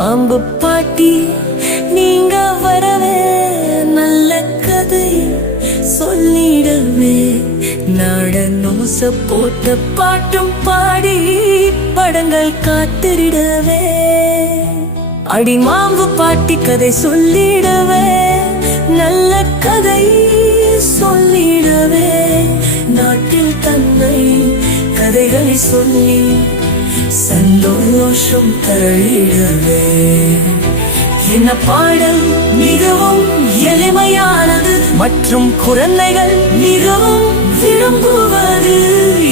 மாம்பு பாட்டி நீங்க வரவே நல்ல கதை சொல்லிடவே நாடனோச போட்ட பாட்டும் பாடி படங்கள் காத்திரிடவே அடி மாம்பு பாட்டி கதை சொல்லிடவே நல்ல கதை சொல்லிடவே நாட்டில் தன்னை கதைகளை சொல்லி சந்தோஷம் தரழிடவே என்ன பாடல் மிகவும் எளிமையானது மற்றும் குழந்தைகள் மிகவும் விரும்புவது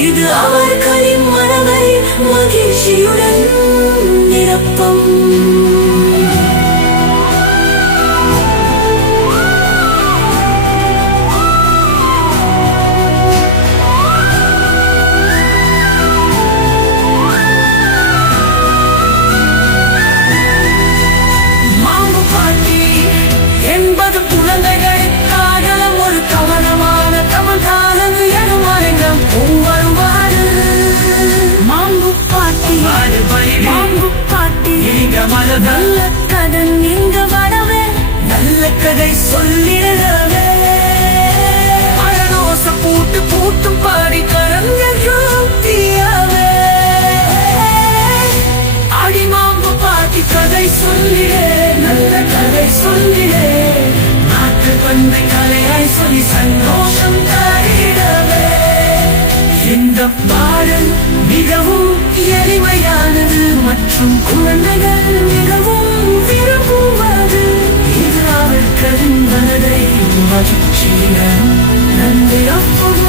இது அவர்களின் மனதை மகிழ்ச்சியுடன் நிரப்பும் நல்ல கடன் எங்க வரவே நல்ல கதை சொல்லிடவே அழனோச பூட்டு பூட்டும் பாடி கரங்கள் தீயவே அடி மாம்பு பாட்டி கதை சொல்லிடே நல்ல கதை சொல்லிடே நாட்டு பண்டை கலையாய் சொல்லி சந்தோஷம் தரிடவே இந்த பாடல் மிகவும் எளிமையானது மற்றும் குழந்தைகள் மிகவும் விரும்புவது இது அவர்களின் மனதை மகிழ்ச்சியுடன் நன்றியாகும்